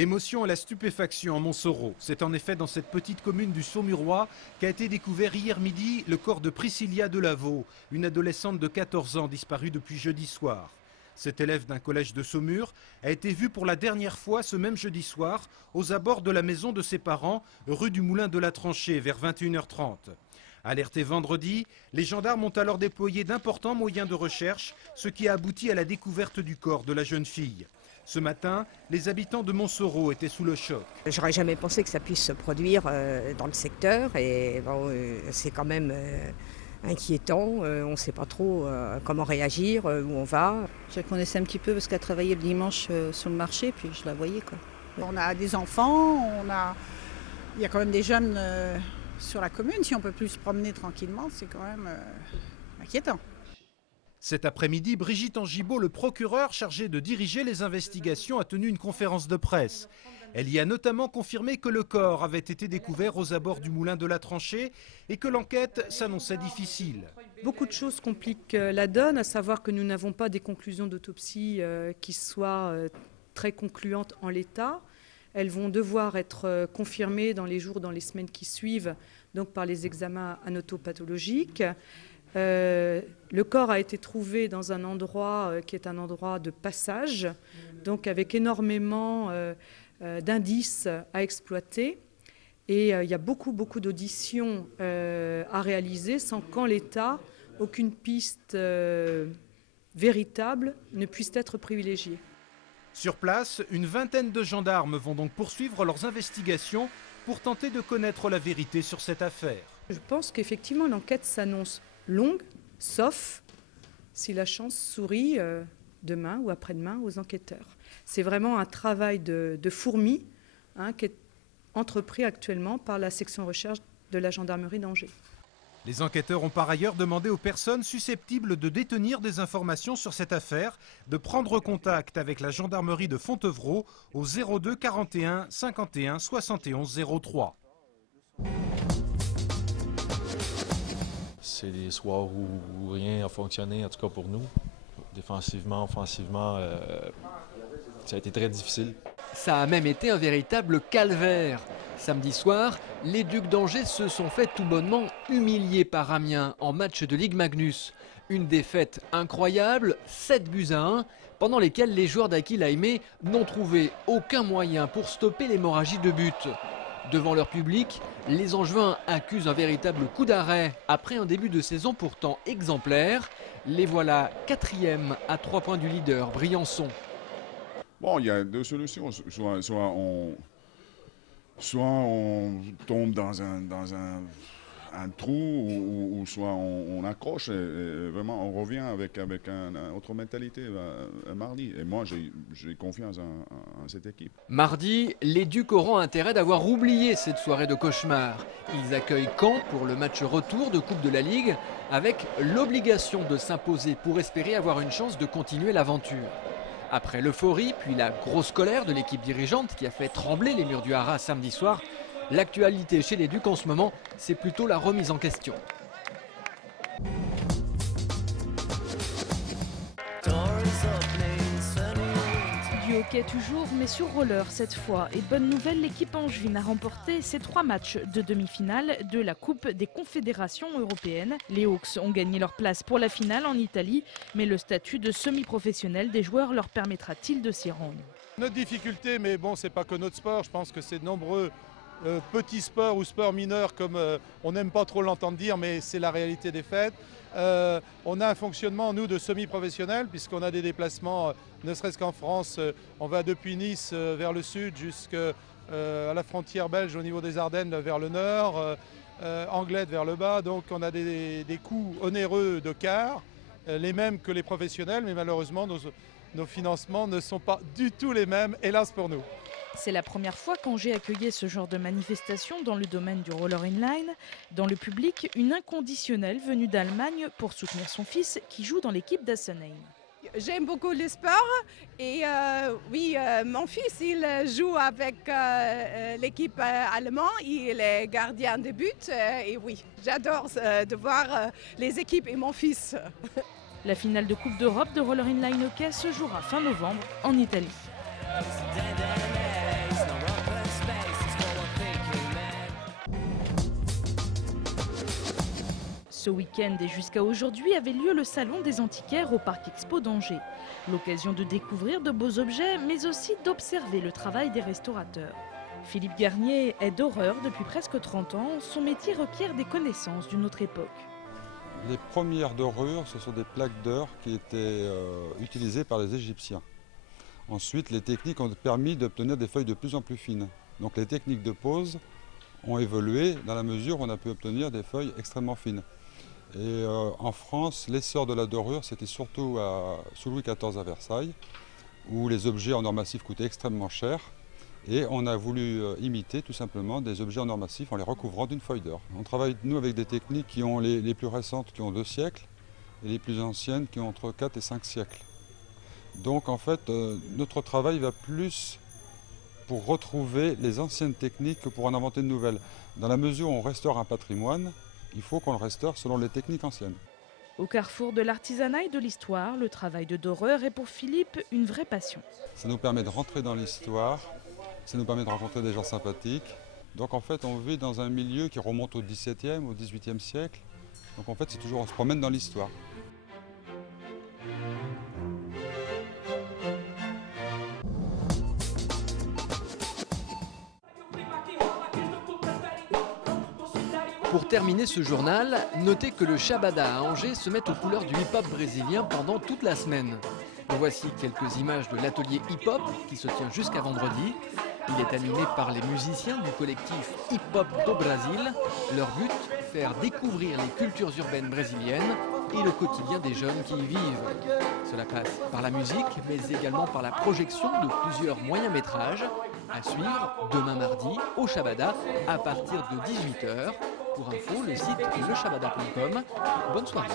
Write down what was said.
L'émotion et la stupéfaction à Montsoreau. C'est en effet dans cette petite commune du Saumurois qu'a été découvert hier midi le corps de Priscilla Delaveau, une adolescente de 14 ans disparue depuis jeudi soir. Cet élève d'un collège de Saumur a été vu pour la dernière fois ce même jeudi soir aux abords de la maison de ses parents, rue du Moulin de la Tranchée, vers 21h30. Alertés vendredi, les gendarmes ont alors déployé d'importants moyens de recherche, ce qui a abouti à la découverte du corps de la jeune fille. Ce matin, les habitants de Montsoreau étaient sous le choc. J'aurais jamais pensé que ça puisse se produire dans le secteur et bon, c'est quand même inquiétant. On ne sait pas trop comment réagir, où on va. Je la connaissais un petit peu parce qu'elle travaillait le dimanche sur le marché, puis je la voyais, quoi. On a des enfants, il y a quand même des jeunes sur la commune. Si on ne peut plus se promener tranquillement, c'est quand même inquiétant. Cet après-midi, Brigitte Angibault, le procureur chargé de diriger les investigations, a tenu une conférence de presse. Elle y a notamment confirmé que le corps avait été découvert aux abords du Moulin de la Tranchée et que l'enquête s'annonçait difficile. Beaucoup de choses compliquent la donne, à savoir que nous n'avons pas des conclusions d'autopsie qui soient très concluantes en l'état. Elles vont devoir être confirmées dans les jours, dans les semaines qui suivent, donc par les examens anatopathologiques. Le corps a été trouvé dans un endroit qui est un endroit de passage, donc avec énormément d'indices à exploiter. Et il y a beaucoup d'auditions à réaliser sans qu'en l'état, aucune piste véritable ne puisse être privilégiée. Sur place, une vingtaine de gendarmes vont donc poursuivre leurs investigations pour tenter de connaître la vérité sur cette affaire. Je pense qu'effectivement l'enquête s'annonce longue, sauf si la chance sourit demain ou après-demain aux enquêteurs. C'est vraiment un travail de fourmi qui est entrepris actuellement par la section recherche de la gendarmerie d'Angers. Les enquêteurs ont par ailleurs demandé aux personnes susceptibles de détenir des informations sur cette affaire de prendre contact avec la gendarmerie de Fontevraud au 02 41 51 71 03. C'est des soirs où rien n'a fonctionné, en tout cas pour nous. Défensivement, offensivement, ça a été très difficile. Ça a même été un véritable calvaire. Samedi soir, les Ducs d'Angers se sont fait tout bonnement humiliés par Amiens en match de Ligue Magnus. Une défaite incroyable, 7-1, pendant lesquels les joueurs d'Akil Aimé n'ont trouvé aucun moyen pour stopper l'hémorragie de buts. Devant leur public, les Angevins accusent un véritable coup d'arrêt après un début de saison pourtant exemplaire. Les voilà 4e à 3 points du leader, Briançon. Bon, il y a deux solutions. Soit on tombe dans un trou, ou soit on accroche et vraiment on revient avec une autre mentalité mardi. Et moi, j'ai confiance en cette équipe. Mardi, les Ducs auront intérêt d'avoir oublié cette soirée de cauchemar. Ils accueillent Caen pour le match retour de Coupe de la Ligue, avec l'obligation de s'imposer pour espérer avoir une chance de continuer l'aventure. Après l'euphorie, puis la grosse colère de l'équipe dirigeante qui a fait trembler les murs du Haras samedi soir, l'actualité chez les Ducs en ce moment, c'est plutôt la remise en question. Du hockey toujours, mais sur roller cette fois. Et bonne nouvelle, l'équipe angevine a remporté ses 3 matchs de demi-finale de la Coupe des Confédérations européennes. Les Hawks ont gagné leur place pour la finale en Italie, mais le statut de semi-professionnel des joueurs leur permettra-t-il de s'y rendre? Notre difficulté, mais bon, c'est pas que notre sport, je pense que c'est de nombreux petits sports ou sports mineurs, comme on n'aime pas trop l'entendre dire, mais c'est la réalité des faits. On a un fonctionnement, nous, de semi-professionnel, puisqu'on a des déplacements, ne serait-ce qu'en France, on va depuis Nice vers le sud jusqu'à la frontière belge au niveau des Ardennes vers le nord, Anglette vers le bas, donc on a des coûts onéreux de car, les mêmes que les professionnels, mais malheureusement nos financements ne sont pas du tout les mêmes, hélas pour nous. C'est la première fois qu'Angers accueillait ce genre de manifestation dans le domaine du roller inline. Dans le public, une inconditionnelle venue d'Allemagne pour soutenir son fils qui joue dans l'équipe d'Assenheim. J'aime beaucoup le sport et oui, mon fils il joue avec l'équipe allemande, il est gardien de but et oui, j'adore de voir les équipes et mon fils. La finale de Coupe d'Europe de roller inline hockey se jouera fin novembre en Italie. Ce week-end et jusqu'à aujourd'hui avait lieu le salon des antiquaires au Parc Expo d'Angers. L'occasion de découvrir de beaux objets, mais aussi d'observer le travail des restaurateurs. Philippe Garnier est doreur depuis presque 30 ans. Son métier requiert des connaissances d'une autre époque. Les premières dorures, ce sont des plaques d'or qui étaient utilisées par les Égyptiens. Ensuite, les techniques ont permis d'obtenir des feuilles de plus en plus fines. Donc les techniques de pose ont évolué dans la mesure où on a pu obtenir des feuilles extrêmement fines. Et en France, l'essor de la dorure, c'était surtout sous Louis XIV à Versailles, où les objets en or massif coûtaient extrêmement cher. Et on a voulu imiter tout simplement des objets en or massif en les recouvrant d'une feuille d'or. On travaille, nous, avec des techniques qui ont les plus récentes qui ont 2 siècles et les plus anciennes qui ont entre 4 et 5 siècles. Donc en fait, notre travail va plus pour retrouver les anciennes techniques que pour en inventer de nouvelles. Dans la mesure où on restaure un patrimoine, il faut qu'on le restaure selon les techniques anciennes. Au carrefour de l'artisanat et de l'histoire, le travail de doreur est pour Philippe une vraie passion. Ça nous permet de rentrer dans l'histoire, ça nous permet de rencontrer des gens sympathiques. Donc en fait, on vit dans un milieu qui remonte au XVIIe, au XVIIIe siècle. Donc en fait, c'est toujours, on se promène dans l'histoire. Pour terminer ce journal, notez que le Shabada à Angers se met aux couleurs du hip-hop brésilien pendant toute la semaine. Voici quelques images de l'atelier hip-hop qui se tient jusqu'à vendredi. Il est animé par les musiciens du collectif Hip Hop do Brasil. Leur but, faire découvrir les cultures urbaines brésiliennes et le quotidien des jeunes qui y vivent. Cela passe par la musique, mais également par la projection de plusieurs moyens-métrages à suivre demain mardi au Shabada à partir de 18 h. Pour info, le site leshabada.com. Bonne soirée.